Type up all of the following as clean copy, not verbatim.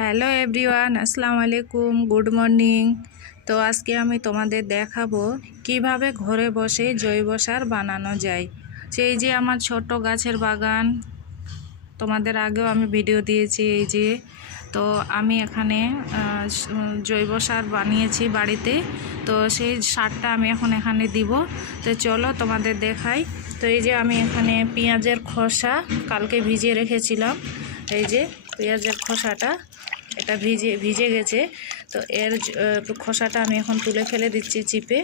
Hello everyone, আসসালামু আলাইকুম, good morning. তো আজকে আমি তোমাদের দেখাবো কিভাবে ঘরে বসে জৈব সার বানানো যায়। সেই যে আমার ছোট গাছের বাগান, তোমাদের আগেও আমি ভিডিও দিয়েছি। এই যে তো আমি এখানে জৈব সার বানিয়েছি বাড়িতে। তো সেই সারটা আমি এখন এখানে দিব। তো চলো তোমাদের দেখাই। তো এই যে আমি এখানে পেঁয়াজের খোসা কালকে ভিজিয়ে রেখেছিলাম। এই যে পেঁয়াজের খোসাটা এটা ভিজে গেছে। তো এর খোসাটা আমি এখন তুলে ফেলে দিচ্ছি চিপে।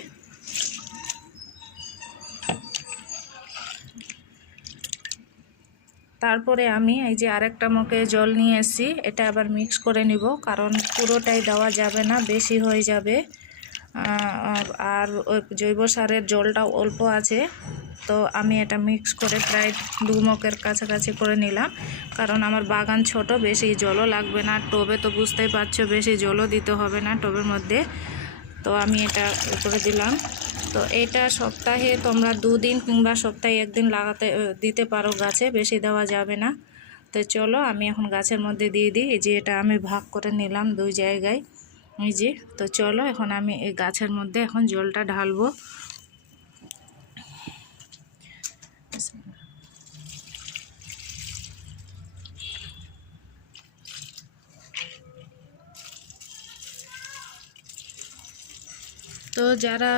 তারপরে আমি এই যে আরেকটা মগে জল নিয়ে এসেছি, এটা আবার মিক্স করে নিব, কারণ পুরোটাই দেওয়া যাবে না, বেশি হয়ে যাবে। আর ওই জৈব সারের জলটা অল্প আছে, তো আমি এটা মিক্স করে প্রায় 2 মগের কাছাকাছি করে নিলাম। কারণ আমার বাগান ছোট, বেশি জলও লাগবে না। টবে তো বুঝতেই পারছো বেশি জলও দিতে হবে না টবের মধ্যে। তো আমি এটা করে দিলাম। তো এটা সপ্তাহে তোমরা 2 দিন কিংবা সপ্তাহে 1 দিন দিতে পারো গাছে, বেশি দেওয়া যাবে না। তো চলো আমি এখন গাছের মধ্যে দিয়ে দিই। এই যে এটা আমি ভাগ করে নিলাম 2 জায়গায়। এই যে তো চলো এখন আমি এই গাছের মধ্যে এখন জলটা ঢালবো। তো যারা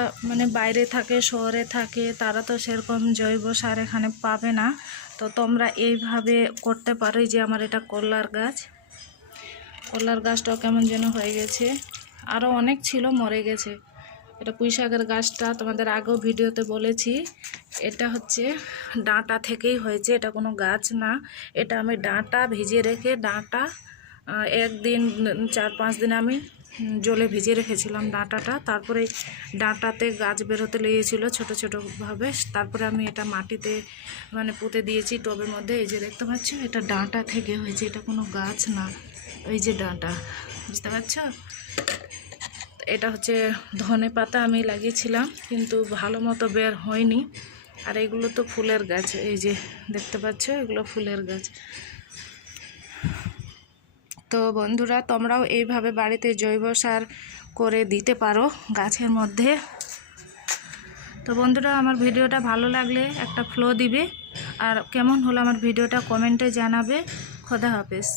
বাইরে থাকে, শহরে থাকে, তারা তো সেরকম জৈব সার এখানে পাবে না। তো তোমরা এইভাবে করতে পারো। যে আমার এটা কলার গাছটাও কেমন যেন হয়ে গেছে, আরও অনেক ছিল মরে গেছে। এটা পুঁই শাকের গাছটা তোমাদের আগেও ভিডিওতে বলেছি, এটা হচ্ছে ডাঁটা থেকেই হয়েছে, এটা কোনো গাছ না। এটা আমি ডাঁটা ভিজিয়ে রেখে, ডাঁটা 1 দিন 4-5 দিন আমি জলে ভিজিয়ে রেখেছিলাম ডাঁটাটা। তারপরে ডাঁটাতে গাছ বেরোতে লেগেছিলো ছোটো ছোটোভাবে। তারপরে আমি এটা মাটিতে পুঁতে দিয়েছি টবের মধ্যে। এই যে দেখতে পাচ্ছ, এটা ডাঁটা থেকে হয়েছে, এটা কোনো গাছ না। এই যে ডাঁটা, বুঝতে পারছো? এটা হচ্ছে ধনে পাতা আমি লাগিয়েছিলাম, কিন্তু ভালো মতো বের হয়নি। আর এগুলো তো ফুলের গাছ, এই যে দেখতে পাচ্ছ, এগুলো ফুলের গাছ। তো বন্ধুরা, তোমরাও এইভাবে বাড়িতে জৈব সার করে দিতে পারো গাছের মধ্যে। তো বন্ধুরা, আমার ভিডিওটা ভালো লাগলে একটা ফলো দিবে, আর কেমন হলো আমার ভিডিওটা কমেন্টে জানাবে। খোদা হাফেজ।